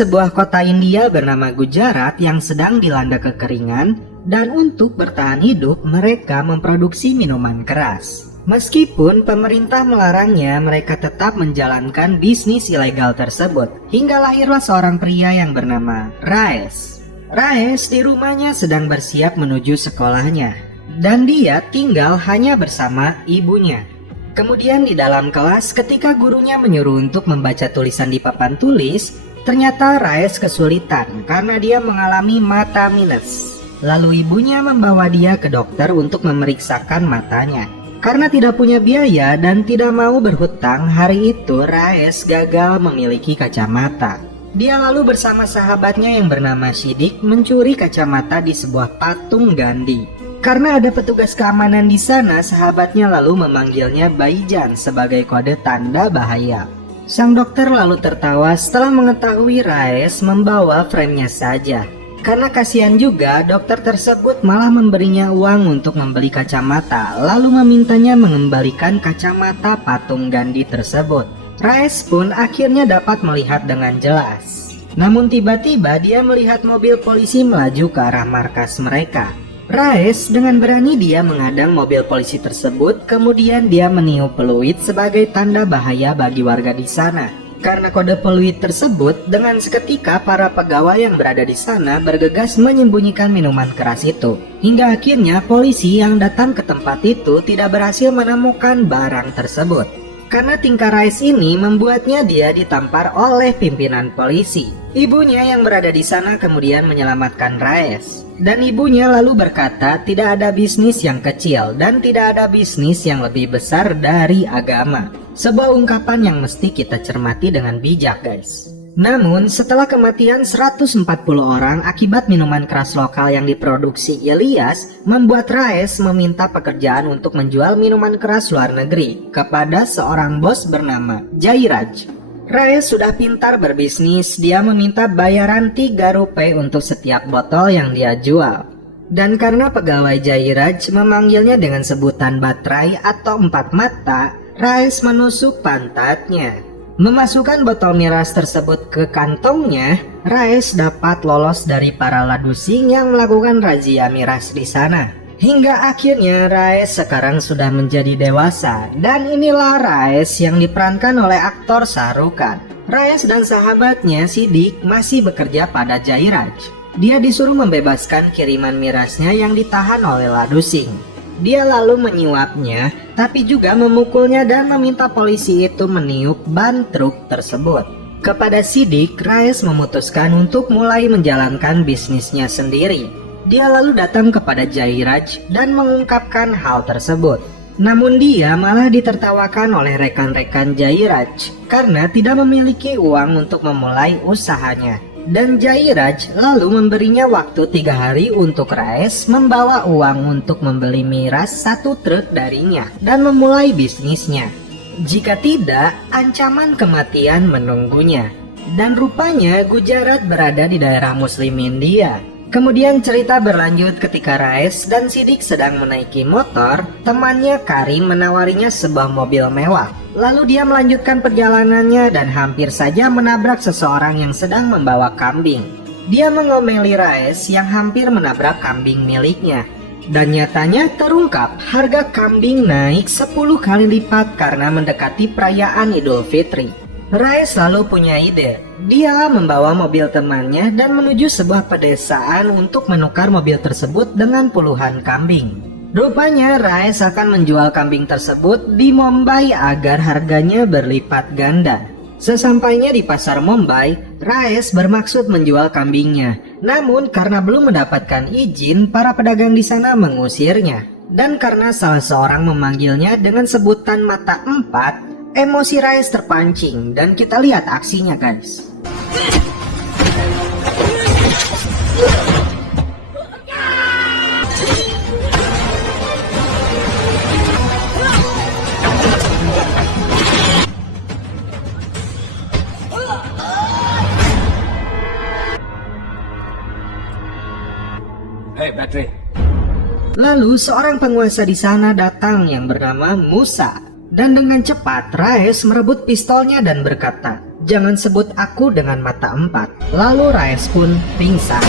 sebuah kota India bernama Gujarat yang sedang dilanda kekeringan, dan untuk bertahan hidup mereka memproduksi minuman keras. Meskipun pemerintah melarangnya, mereka tetap menjalankan bisnis ilegal tersebut, hingga lahirlah seorang pria yang bernama Raes. Raes di rumahnya sedang bersiap menuju sekolahnya, dan dia tinggal hanya bersama ibunya. Kemudian di dalam kelas, ketika gurunya menyuruh untuk membaca tulisan di papan tulis, ternyata Raes kesulitan karena dia mengalami mata minus. Lalu ibunya membawa dia ke dokter untuk memeriksakan matanya. Karena tidak punya biaya dan tidak mau berhutang, hari itu Raes gagal memiliki kacamata. Dia lalu bersama sahabatnya yang bernama Siddiq mencuri kacamata di sebuah patung Gandhi. Karena ada petugas keamanan di sana, sahabatnya lalu memanggilnya Baijan sebagai kode tanda bahaya. Sang dokter lalu tertawa setelah mengetahui Raes membawa frame-nya saja. Karena kasihan juga, dokter tersebut malah memberinya uang untuk membeli kacamata, lalu memintanya mengembalikan kacamata patung Gandhi tersebut. Raes pun akhirnya dapat melihat dengan jelas. Namun tiba-tiba dia melihat mobil polisi melaju ke arah markas mereka. Raes dengan berani dia menghadang mobil polisi tersebut, kemudian dia meniup peluit sebagai tanda bahaya bagi warga di sana. Karena kode peluit tersebut, dengan seketika para pegawai yang berada di sana bergegas menyembunyikan minuman keras itu. Hingga akhirnya polisi yang datang ke tempat itu tidak berhasil menemukan barang tersebut. Karena tingkah Raes ini membuatnya dia ditampar oleh pimpinan polisi. Ibunya yang berada di sana kemudian menyelamatkan Raes. Dan ibunya lalu berkata tidak ada bisnis yang kecil dan tidak ada bisnis yang lebih besar dari agama. Sebuah ungkapan yang mesti kita cermati dengan bijak, guys. Namun setelah kematian 140 orang akibat minuman keras lokal yang diproduksi Ilyas, membuat Raes meminta pekerjaan untuk menjual minuman keras luar negeri kepada seorang bos bernama Jairaj. Raes sudah pintar berbisnis, dia meminta bayaran 3 rupiah untuk setiap botol yang dia jual. Dan karena pegawai Jairaj memanggilnya dengan sebutan baterai atau 4 mata, Raes menusuk pantatnya. Memasukkan botol miras tersebut ke kantongnya, Raes dapat lolos dari para ladusing yang melakukan razia miras di sana. Hingga akhirnya Raes sekarang sudah menjadi dewasa, dan inilah Raes yang diperankan oleh aktor Shah Rukh Khan. Raes dan sahabatnya Siddiq masih bekerja pada Jairaj. Dia disuruh membebaskan kiriman mirasnya yang ditahan oleh ladusing. Dia lalu menyuapnya, tapi juga memukulnya dan meminta polisi itu meniup ban truk tersebut. Kepada Siddiq, Raes memutuskan untuk mulai menjalankan bisnisnya sendiri. Dia lalu datang kepada Jairaj dan mengungkapkan hal tersebut. Namun dia malah ditertawakan oleh rekan-rekan Jairaj karena tidak memiliki uang untuk memulai usahanya. Dan Jairaj lalu memberinya waktu 3 hari untuk Raes membawa uang untuk membeli miras 1 truk darinya dan memulai bisnisnya. Jika tidak, ancaman kematian menunggunya. Dan rupanya Gujarat berada di daerah Muslim India. Kemudian cerita berlanjut ketika Raes dan Siddiq sedang menaiki motor, temannya Karim menawarinya sebuah mobil mewah. Lalu dia melanjutkan perjalanannya dan hampir saja menabrak seseorang yang sedang membawa kambing. Dia mengomeli Raes yang hampir menabrak kambing miliknya. Dan nyatanya terungkap harga kambing naik 10 kali lipat karena mendekati perayaan Idul Fitri. Raes lalu punya ide. Dia membawa mobil temannya dan menuju sebuah pedesaan untuk menukar mobil tersebut dengan puluhan kambing. Rupanya Raes akan menjual kambing tersebut di Mumbai agar harganya berlipat ganda. Sesampainya di pasar Mumbai, Raes bermaksud menjual kambingnya. Namun karena belum mendapatkan izin, para pedagang di sana mengusirnya. Dan karena salah seorang memanggilnya dengan sebutan mata 4, emosi Raes terpancing dan kita lihat aksinya, guys. Hey, Battery. Lalu seorang penguasa di sana datang yang bernama Musa. Dan dengan cepat Raes merebut pistolnya dan berkata, Jangan sebut aku dengan mata empat. Lalu Raes pun pingsan.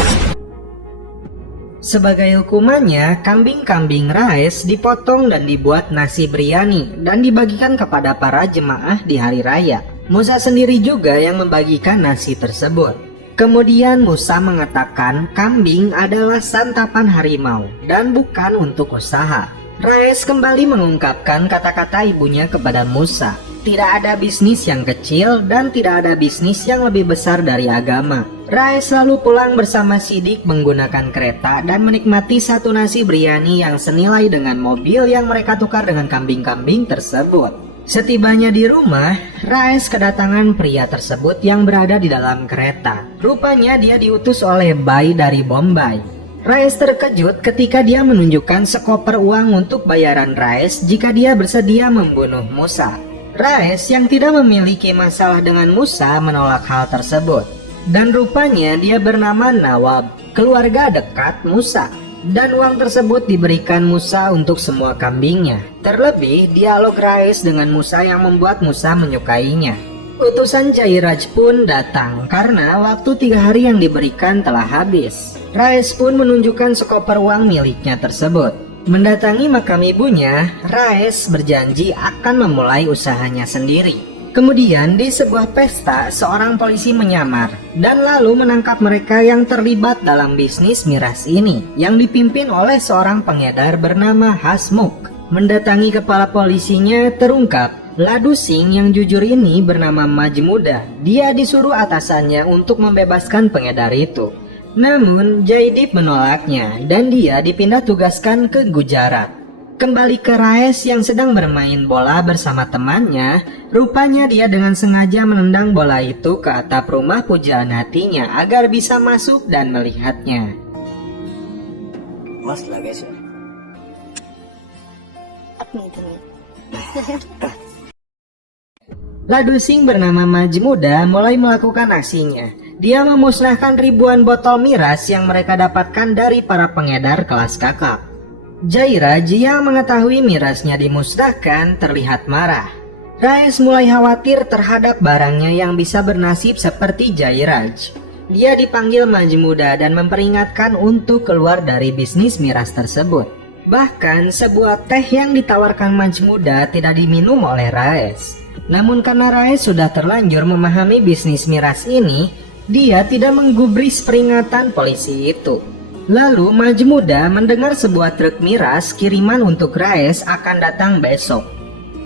Sebagai hukumannya, kambing-kambing Raes dipotong dan dibuat nasi biryani dan dibagikan kepada para jemaah di hari raya. Musa sendiri juga yang membagikan nasi tersebut. Kemudian Musa mengatakan kambing adalah santapan harimau dan bukan untuk usaha. Raes kembali mengungkapkan kata-kata ibunya kepada Musa. Tidak ada bisnis yang kecil dan tidak ada bisnis yang lebih besar dari agama. Raes lalu pulang bersama Sidik menggunakan kereta dan menikmati satu nasi biryani yang senilai dengan mobil yang mereka tukar dengan kambing-kambing tersebut. Setibanya di rumah, Raes kedatangan pria tersebut yang berada di dalam kereta. Rupanya dia diutus oleh Bai dari Bombay. Raes terkejut ketika dia menunjukkan sekoper uang untuk bayaran Raes jika dia bersedia membunuh Musa. Raes yang tidak memiliki masalah dengan Musa menolak hal tersebut. Dan rupanya dia bernama Nawab, keluarga dekat Musa. Dan uang tersebut diberikan Musa untuk semua kambingnya. Terlebih dialog Raes dengan Musa yang membuat Musa menyukainya. Utusan Jairaj pun datang karena waktu 3 hari yang diberikan telah habis. Raes pun menunjukkan sekoper uang miliknya tersebut. Mendatangi makam ibunya, Raes berjanji akan memulai usahanya sendiri. Kemudian di sebuah pesta, seorang polisi menyamar dan lalu menangkap mereka yang terlibat dalam bisnis miras ini yang dipimpin oleh seorang pengedar bernama Hasmukh. Mendatangi kepala polisinya, terungkap Ladu Singh yang jujur ini bernama Majmuda. Dia disuruh atasannya untuk membebaskan pengedar itu. Namun Jaidip menolaknya dan dia dipindah tugaskan ke Gujarat. Kembali ke Raes yang sedang bermain bola bersama temannya, rupanya dia dengan sengaja menendang bola itu ke atap rumah pujaan hatinya agar bisa masuk dan melihatnya. Mas lagi sih. Ladu Singh bernama Majmuda mulai melakukan aksinya. Dia memusnahkan ribuan botol miras yang mereka dapatkan dari para pengedar kelas kakap. Jairaj yang mengetahui mirasnya dimusnahkan terlihat marah. Raes mulai khawatir terhadap barangnya yang bisa bernasib seperti Jairaj. Dia dipanggil Majmuda dan memperingatkan untuk keluar dari bisnis miras tersebut. Bahkan sebuah teh yang ditawarkan Majmuda tidak diminum oleh Raes. Namun karena Raes sudah terlanjur memahami bisnis miras ini, dia tidak menggubris peringatan polisi itu. Lalu Majmuda mendengar sebuah truk miras kiriman untuk Raes akan datang besok.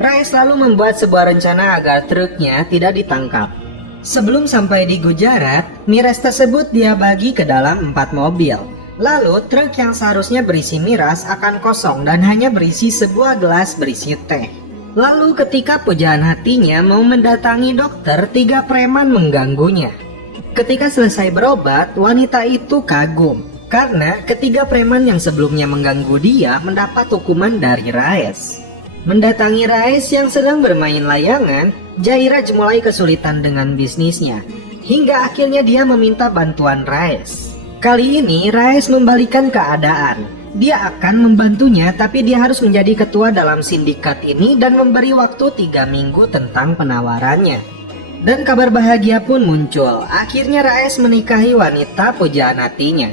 Raes lalu membuat sebuah rencana agar truknya tidak ditangkap. Sebelum sampai di Gujarat, miras tersebut dia bagi ke dalam 4 mobil. Lalu truk yang seharusnya berisi miras akan kosong dan hanya berisi sebuah gelas berisi teh. Lalu ketika pujaan hatinya mau mendatangi dokter, 3 preman mengganggunya. Ketika selesai berobat, wanita itu kagum karena ketiga preman yang sebelumnya mengganggu dia mendapat hukuman dari Raes. Mendatangi Raes yang sedang bermain layangan, Jairaj mulai kesulitan dengan bisnisnya hingga akhirnya dia meminta bantuan Raes. Kali ini Raes membalikan keadaan. Dia akan membantunya, tapi dia harus menjadi ketua dalam sindikat ini dan memberi waktu 3 minggu tentang penawarannya. Dan kabar bahagia pun muncul. Akhirnya Raes menikahi wanita pujaan hatinya.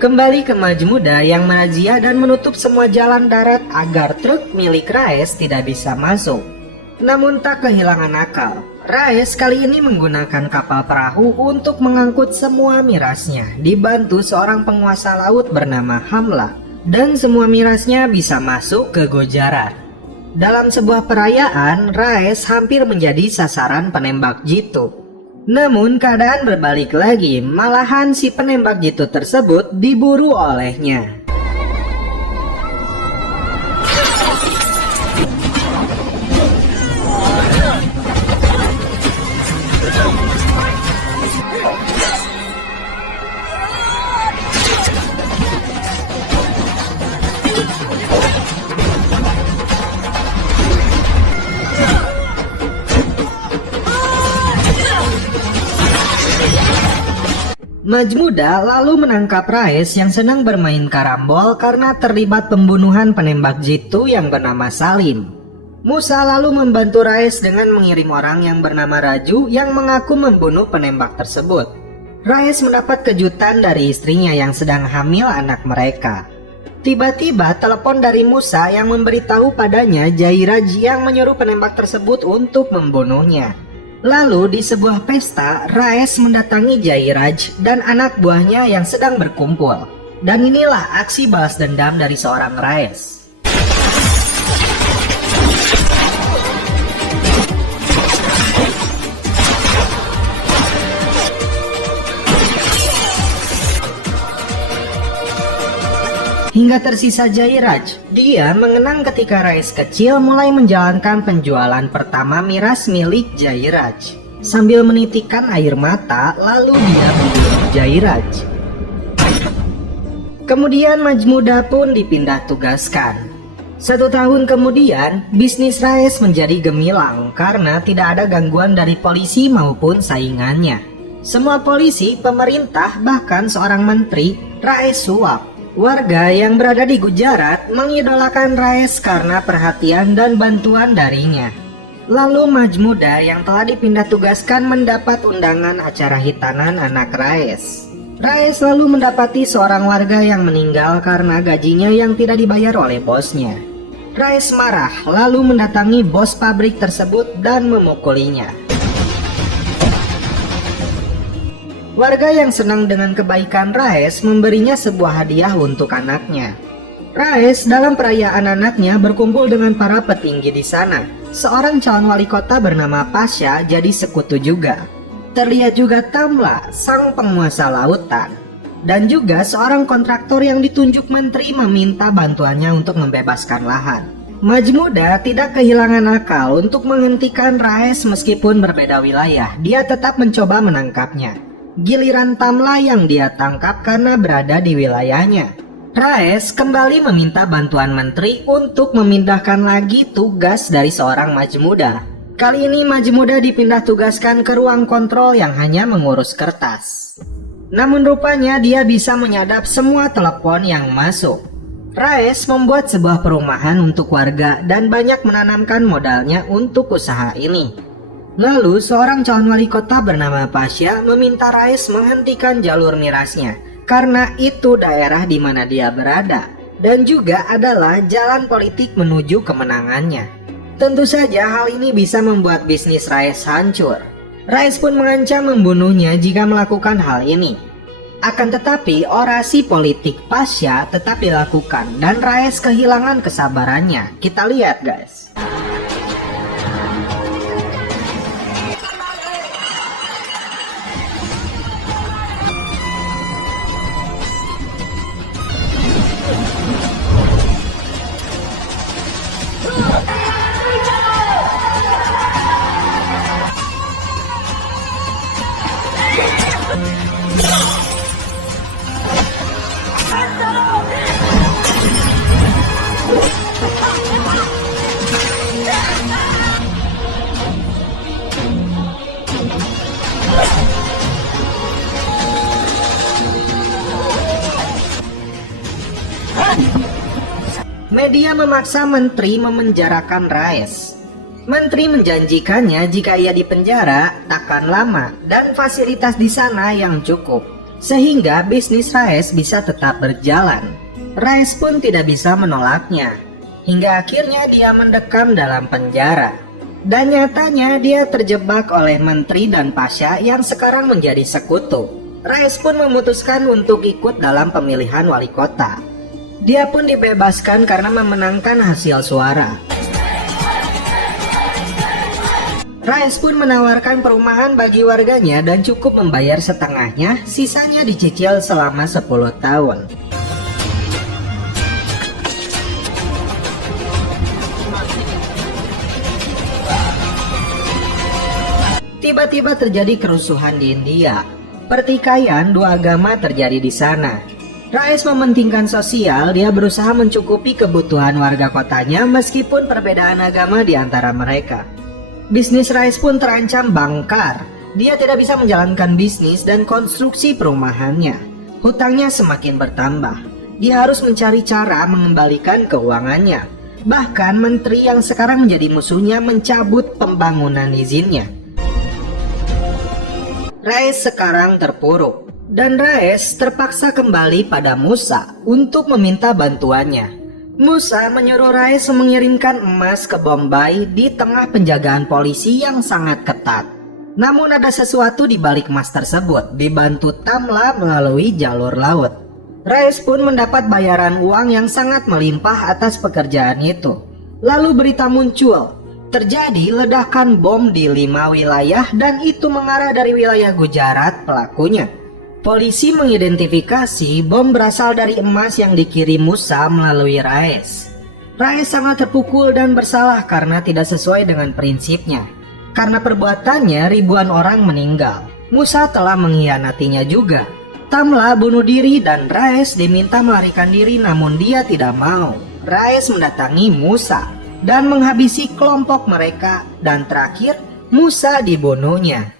Kembali ke Majmuda yang merazia dan menutup semua jalan darat agar truk milik Raes tidak bisa masuk. Namun tak kehilangan akal. Raes kali ini menggunakan kapal perahu untuk mengangkut semua mirasnya, dibantu seorang penguasa laut bernama Hamla. Dan semua mirasnya bisa masuk ke Gujarat. Dalam sebuah perayaan, Raes hampir menjadi sasaran penembak jitu. Namun keadaan berbalik lagi, malahan si penembak jitu tersebut diburu olehnya. Majmuda lalu menangkap Raes yang sedang bermain karambol karena terlibat pembunuhan penembak jitu yang bernama Salim. Musa lalu membantu Raes dengan mengirim orang yang bernama Raju yang mengaku membunuh penembak tersebut. Raes mendapat kejutan dari istrinya yang sedang hamil anak mereka. Tiba-tiba telepon dari Musa yang memberitahu padanya Jairaj yang menyuruh penembak tersebut untuk membunuhnya. Lalu di sebuah pesta, Raes mendatangi Jairaj dan anak buahnya yang sedang berkumpul. Dan inilah aksi balas dendam dari seorang Raes. Hingga tersisa Jairaj. Dia mengenang ketika Raes kecil mulai menjalankan penjualan pertama miras milik Jairaj. Sambil menitikkan air mata, lalu dia membunuh Jairaj. Kemudian Majmuda pun dipindah tugaskan. 1 tahun kemudian, bisnis Raes menjadi gemilang karena tidak ada gangguan dari polisi maupun saingannya. Semua polisi, pemerintah, bahkan seorang menteri, Raes suap. Warga yang berada di Gujarat mengidolakan Raes karena perhatian dan bantuan darinya. Lalu Majmuda yang telah dipindah tugaskan mendapat undangan acara hitanan anak Raes. Raes lalu mendapati seorang warga yang meninggal karena gajinya yang tidak dibayar oleh bosnya. Raes marah lalu mendatangi bos pabrik tersebut dan memukulinya. Warga yang senang dengan kebaikan Raes memberinya sebuah hadiah untuk anaknya. Raes dalam perayaan anaknya berkumpul dengan para petinggi di sana. Seorang calon wali kota bernama Pasha jadi sekutu juga. Terlihat juga Tamla, sang penguasa lautan. Dan juga seorang kontraktor yang ditunjuk menteri meminta bantuannya untuk membebaskan lahan. Majmuda tidak kehilangan akal untuk menghentikan Raes meskipun berbeda wilayah. Dia tetap mencoba menangkapnya. Giliran Tamla yang dia tangkap karena berada di wilayahnya. Raes kembali meminta bantuan menteri untuk memindahkan lagi tugas dari seorang Majmuda. Kali ini Majmuda dipindah tugaskan ke ruang kontrol yang hanya mengurus kertas. Namun rupanya dia bisa menyadap semua telepon yang masuk. Raes membuat sebuah perumahan untuk warga dan banyak menanamkan modalnya untuk usaha ini. Lalu seorang calon wali kota bernama Pasha meminta Raes menghentikan jalur mirasnya karena itu daerah di mana dia berada dan juga adalah jalan politik menuju kemenangannya. Tentu saja hal ini bisa membuat bisnis Raes hancur. Raes pun mengancam membunuhnya jika melakukan hal ini. Akan tetapi orasi politik Pasha tetap dilakukan dan Raes kehilangan kesabarannya. Kita lihat guys. Media memaksa menteri memenjarakan Raes. Menteri menjanjikannya jika ia dipenjara takkan lama dan fasilitas di sana yang cukup, sehingga bisnis Raes bisa tetap berjalan. Raes pun tidak bisa menolaknya, hingga akhirnya dia mendekam dalam penjara. Dan nyatanya dia terjebak oleh menteri dan Pasha yang sekarang menjadi sekutu. Raes pun memutuskan untuk ikut dalam pemilihan wali kota. Dia pun dibebaskan karena memenangkan hasil suara. Raes pun menawarkan perumahan bagi warganya dan cukup membayar setengahnya, sisanya dicicil selama 10 tahun. Tiba-tiba terjadi kerusuhan di India. Pertikaian dua agama terjadi di sana. Raes mementingkan sosial, dia berusaha mencukupi kebutuhan warga kotanya meskipun perbedaan agama di antara mereka. Bisnis Raes pun terancam bangkar. Dia tidak bisa menjalankan bisnis dan konstruksi perumahannya. Hutangnya semakin bertambah. Dia harus mencari cara mengembalikan keuangannya. Bahkan menteri yang sekarang menjadi musuhnya mencabut pembangunan izinnya. Raes sekarang terpuruk, dan Raes terpaksa kembali pada Musa untuk meminta bantuannya. Musa menyuruh Raes mengirimkan emas ke Bombay di tengah penjagaan polisi yang sangat ketat. Namun ada sesuatu di balik emas tersebut, dibantu Tamla melalui jalur laut. Raes pun mendapat bayaran uang yang sangat melimpah atas pekerjaan itu. Lalu berita muncul, terjadi ledakan bom di 5 wilayah dan itu mengarah dari wilayah Gujarat pelakunya. Polisi mengidentifikasi bom berasal dari emas yang dikirim Musa melalui Raes. Raes sangat terpukul dan bersalah karena tidak sesuai dengan prinsipnya. Karena perbuatannya ribuan orang meninggal. Musa telah mengkhianatinya juga. Tamla bunuh diri dan Raes diminta melarikan diri namun dia tidak mau. Raes mendatangi Musa dan menghabisi kelompok mereka dan terakhir Musa dibunuhnya.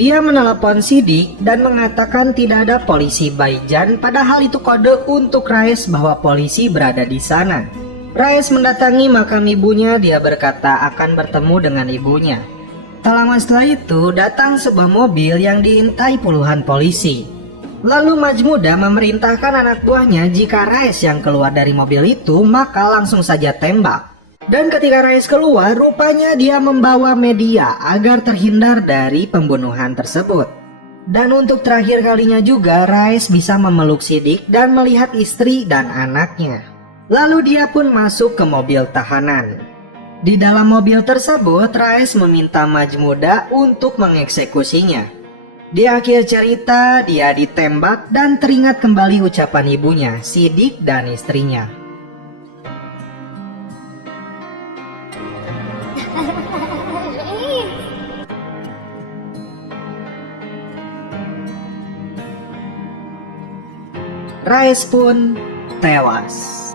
Dia menelepon Sidik dan mengatakan tidak ada polisi Baijan, padahal itu kode untuk Raes bahwa polisi berada di sana. Raes mendatangi makam ibunya, dia berkata akan bertemu dengan ibunya. Tak lama setelah itu datang sebuah mobil yang diintai puluhan polisi. Lalu Majmuda memerintahkan anak buahnya jika Raes yang keluar dari mobil itu maka langsung saja tembak. Dan ketika Raes keluar, rupanya dia membawa media agar terhindar dari pembunuhan tersebut. Dan untuk terakhir kalinya juga Raes bisa memeluk Sidik dan melihat istri dan anaknya. Lalu dia pun masuk ke mobil tahanan. Di dalam mobil tersebut, Raes meminta Majmuda untuk mengeksekusinya. Di akhir cerita, dia ditembak dan teringat kembali ucapan ibunya, Sidik dan istrinya. Raes pun tewas.